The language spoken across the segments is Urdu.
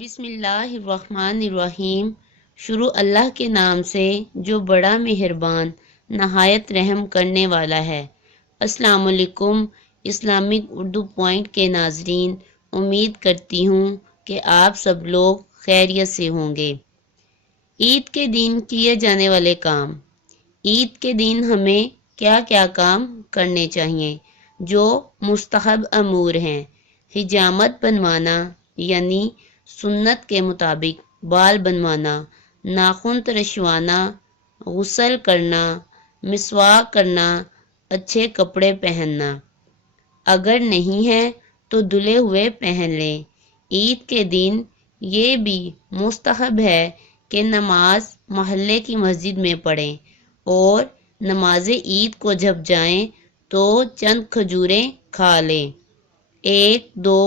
بسم اللہ الرحمن الرحیم۔ شروع اللہ کے نام سے جو بڑا مہربان نہایت رحم کرنے والا ہے۔ السلام علیکم اسلامک اردو پوائنٹ کے ناظرین، امید کرتی ہوں کہ آپ سب لوگ خیریت سے ہوں گے۔ عید کے دن کیے جانے والے کام۔ عید کے دن ہمیں کیا کیا کام کرنے چاہیے جو مستحب امور ہیں؟ حجامت بنوانا یعنی سنت کے مطابق بال بنوانا، ناخن ترشوانا، غسل کرنا، مسواک کرنا، اچھے کپڑے پہننا۔ اگر نہیں ہے تو دھلے ہوئے پہن لیں۔ عید کے دن یہ بھی مستحب ہے کہ نماز محلے کی مسجد میں پڑھیں اور نماز عید کو جب جائیں تو چند کھجوریں کھا لیں۔ 1 2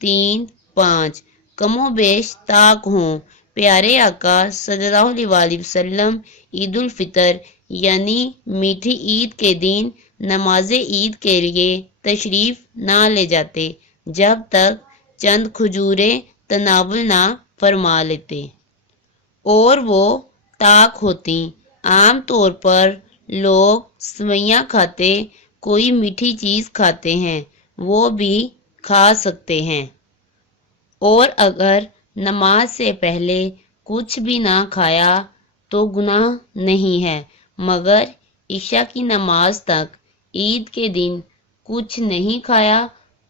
3 5 کم و بیش طاق ہوں۔ پیارے آقا صلی اللہ علیہ وسلم عید الفطر یعنی میٹھی عید کے دن نماز عید کے لیے تشریف نہ لے جاتے جب تک چند کھجوریں تناول نہ فرما لیتے، اور وہ طاق ہوتی۔ عام طور پر لوگ سوئیاں کھاتے، کوئی میٹھی چیز کھاتے ہیں، وہ بھی کھا سکتے ہیں۔ اور اگر نماز سے پہلے کچھ بھی نہ کھایا تو گناہ نہیں ہے، مگر عشاء کی نماز تک عید کے دن کچھ نہیں کھایا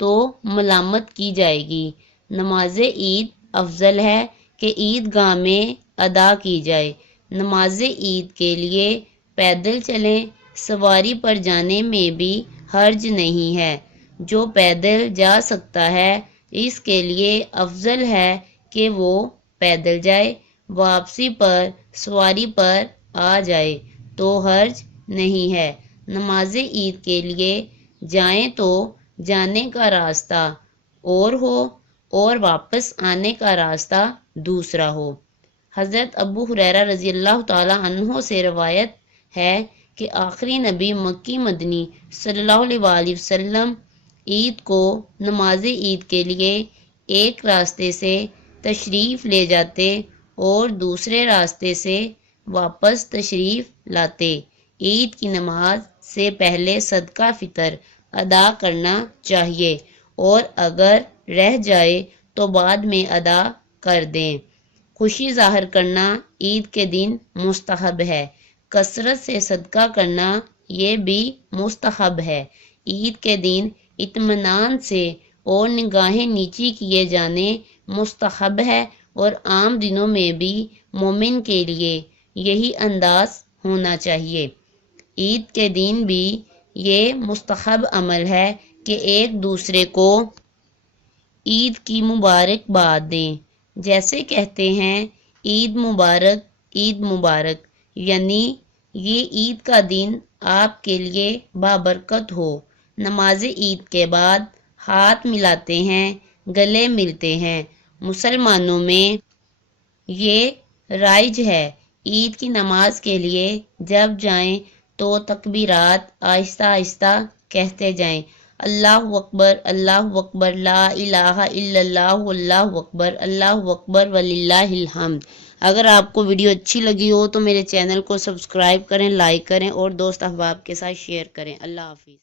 تو ملامت کی جائے گی۔ نماز عید افضل ہے کہ عید گاہ میں ادا کی جائے۔ نماز عید کے لیے پیدل چلیں، سواری پر جانے میں بھی حرج نہیں ہے۔ جو پیدل جا سکتا ہے اس کے لیے افضل ہے کہ وہ پیدل جائے، واپسی پر سواری پر آ جائے تو حرج نہیں ہے۔ نماز عید کے لیے جائیں تو جانے کا راستہ اور ہو اور واپس آنے کا راستہ دوسرا ہو۔ حضرت ابو ہریرہ رضی اللہ تعالی عنہ سے روایت ہے کہ آخری نبی مکی مدنی صلی اللہ علیہ وسلم عید کو نماز عید کے لیے ایک راستے سے تشریف لے جاتے اور دوسرے راستے سے واپس تشریف لاتے۔ عید کی نماز سے پہلے صدقہ فطر ادا کرنا چاہیے اور اگر رہ جائے تو بعد میں ادا کر دیں۔ خوشی ظاہر کرنا عید کے دن مستحب ہے۔ کثرت سے صدقہ کرنا یہ بھی مستحب ہے۔ عید کے دن اطمینان سے اور نگاہیں نیچی کیے جانے مستحب ہے، اور عام دنوں میں بھی مومن کے لیے یہی انداز ہونا چاہیے۔ عید کے دن بھی یہ مستحب عمل ہے کہ ایک دوسرے کو عید کی مبارکباد دیں، جیسے کہتے ہیں عید مبارک، عید مبارک، یعنی یہ عید کا دن آپ کے لیے بابرکت ہو۔ نماز عید کے بعد ہاتھ ملاتے ہیں، گلے ملتے ہیں۔ مسلمانوں میں یہ رائج ہے۔ عید کی نماز کے لیے جب جائیں تو تکبیرات آہستہ آہستہ کہتے جائیں۔ اللہ اکبر، اللہ اکبر، لا الہ الا اللہ، اللہ اکبر، اللہ اکبر وللہ الحمد۔ اگر آپ کو ویڈیو اچھی لگی ہو تو میرے چینل کو سبسکرائب کریں، لائک کریں اور دوست احباب کے ساتھ شیئر کریں۔ اللہ حافظ۔